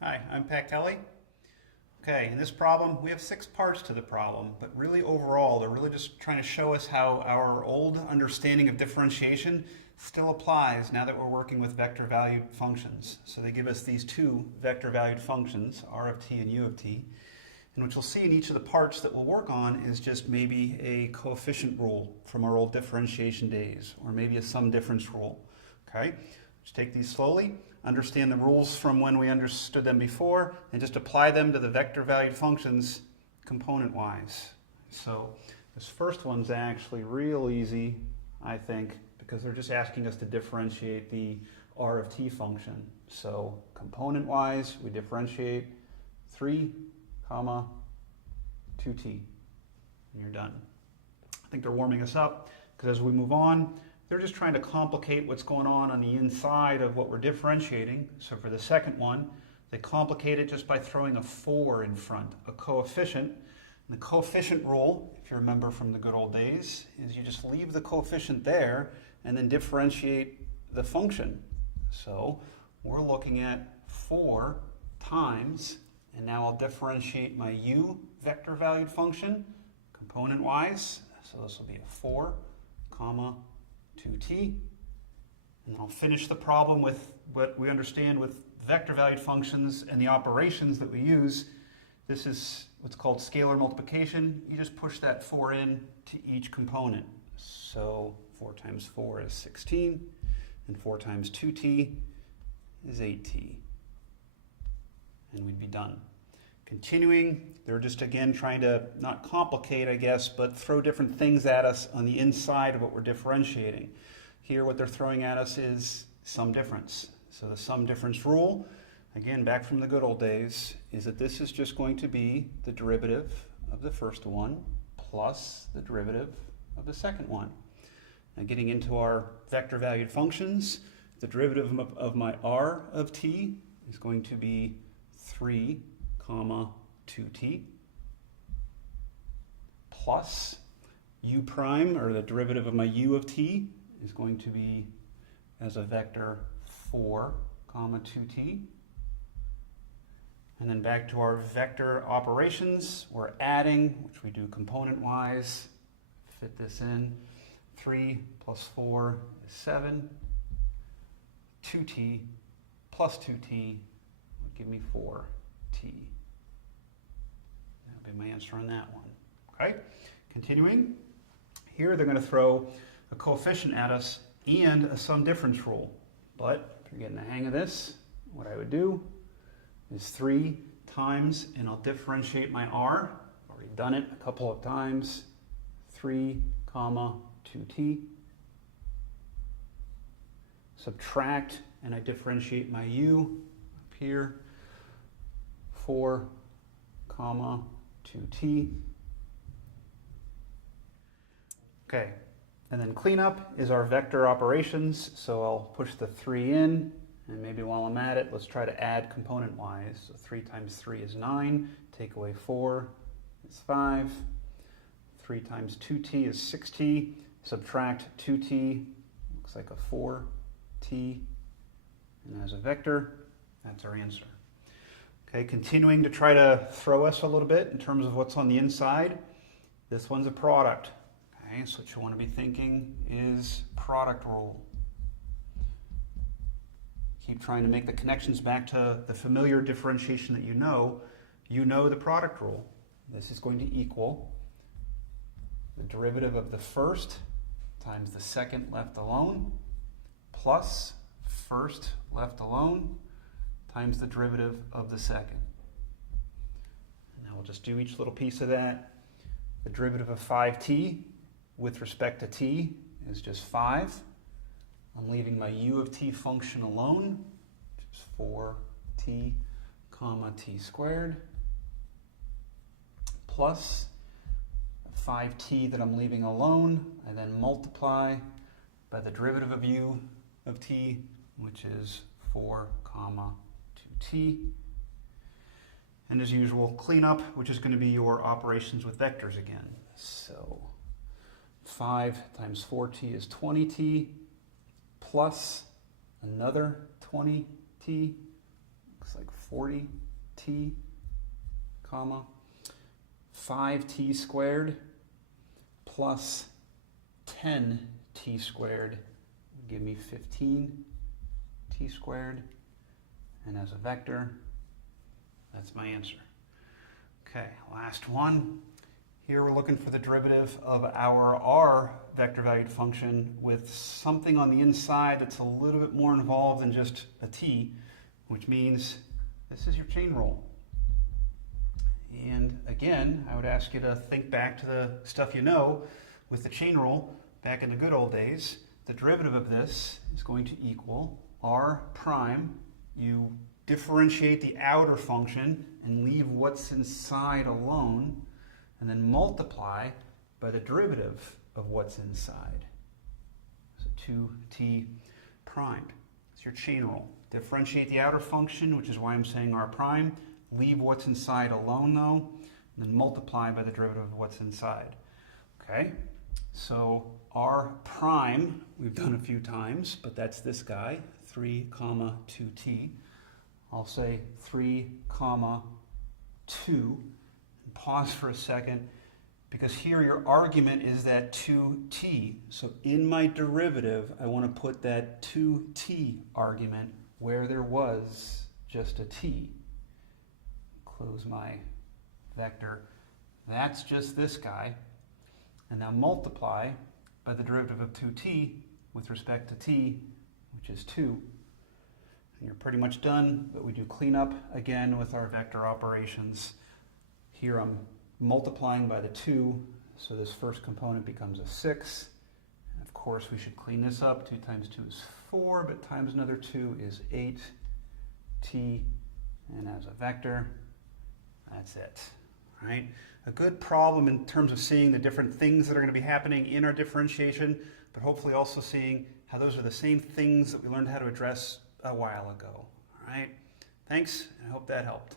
Hi, I'm Pat Kelly. Okay, in this problem, we have 6 parts to the problem, but really overall, they're really just trying to show us how our old understanding of differentiation still applies now that we're working with vector-valued functions. So they give us these two vector-valued functions, r of t and u of t, and what you'll see in each of the parts that we'll work on is just maybe a coefficient rule from our old differentiation days, or maybe a sum difference rule. Okay, just take these slowly, understand the rules from when we understood them before, and just apply them to the vector-valued functions component-wise. So this first one's actually real easy, I think, because they're just asking us to differentiate the r of t function. So component-wise, we differentiate 3, 2t, and you're done. I think they're warming us up, because as we move on, they're just trying to complicate what's going on the inside of what we're differentiating. So for the second one, they complicate it just by throwing a 4 in front, a coefficient. And the coefficient rule, if you remember from the good old days, is you just leave the coefficient there and then differentiate the function. So we're looking at 4 times, and now I'll differentiate my u vector-valued function component-wise. So this will be a 4, 2t, and I'll finish the problem with what we understand with vector-valued functions and the operations that we use. This is what's called scalar multiplication. You just push that 4 in to each component. So 4 times 4 is 16, and 4 times 2t is 8t. And we'd be done. Continuing, they're just again trying to not complicate, I guess, but throw different things at us on the inside of what we're differentiating. Here what they're throwing at us is sum difference. So the sum difference rule, again back from the good old days, is that this is just going to be the derivative of the first one plus the derivative of the second one. Now getting into our vector-valued functions, the derivative of my r of t is going to be 3, 2t plus u prime, or the derivative of my u of t, is going to be as a vector 4, 2t. And then back to our vector operations, we're adding, which we do component-wise. Fit this in. 3 plus 4 is 7. 2t plus 2t would give me 4t. That'll be my answer on that one. Okay, continuing. Here they're going to throw a coefficient at us and a sum difference rule. But if you're getting the hang of this, what I would do is 3 times, and I'll differentiate my r. I've already done it a couple of times. 3, 2t. Subtract, and I differentiate my u up here. 4, 2t. Okay, and then cleanup is our vector operations. So I'll push the 3 in, and maybe while I'm at it, let's try to add component-wise. So 3 times 3 is 9. Take away 4 is 5. 3 times 2t is 6t. Subtract 2t, looks like a 4t. And as a vector, that's our answer. Okay, continuing to try to throw us a little bit in terms of what's on the inside. This one's a product. Okay, so what you want to be thinking is product rule. Keep trying to make the connections back to the familiar differentiation that you know. You know the product rule. This is going to equal the derivative of the first times the second left alone plus first left alone times the derivative of the second. And now we'll just do each little piece of that. The derivative of 5t with respect to t is just 5. I'm leaving my u of t function alone, which is 4t, t squared, plus 5t that I'm leaving alone. I then multiply by the derivative of u of t, which is 4, 2t. And as usual, cleanup, which is going to be your operations with vectors again. So 5 times 4t is 20t, plus another 20t, looks like 40t, comma, 5t squared plus 10t squared would give me 15t squared. And as a vector, that's my answer. Okay, last one. Here we're looking for the derivative of our r vector valued function with something on the inside that's a little bit more involved than just a t, which means this is your chain rule. And again, I would ask you to think back to the stuff you know with the chain rule back in the good old days. The derivative of this is going to equal r prime. You differentiate the outer function and leave what's inside alone, and then multiply by the derivative of what's inside. So 2t primed. It's your chain rule. Differentiate the outer function, which is why I'm saying r prime. Leave what's inside alone, though, and then multiply by the derivative of what's inside. Okay, so r prime, we've done a few times, but that's this guy, 3, 2t. I'll say 3, 2, and pause for a second, because here your argument is that 2t. So in my derivative, I want to put that 2t argument where there was just a t. Close my vector. That's just this guy. And now multiply by the derivative of 2t with respect to t, which is 2. And you're pretty much done, but we do clean up again with our vector operations. Here I'm multiplying by the 2, so this first component becomes a 6. And of course we should clean this up. 2 times 2 is 4, but times another 2 is 8t. And as a vector, that's it. Right? A good problem in terms of seeing the different things that are going to be happening in our differentiation, but hopefully also seeing how those are the same things that we learned how to address a while ago. All right? Thanks, and I hope that helped.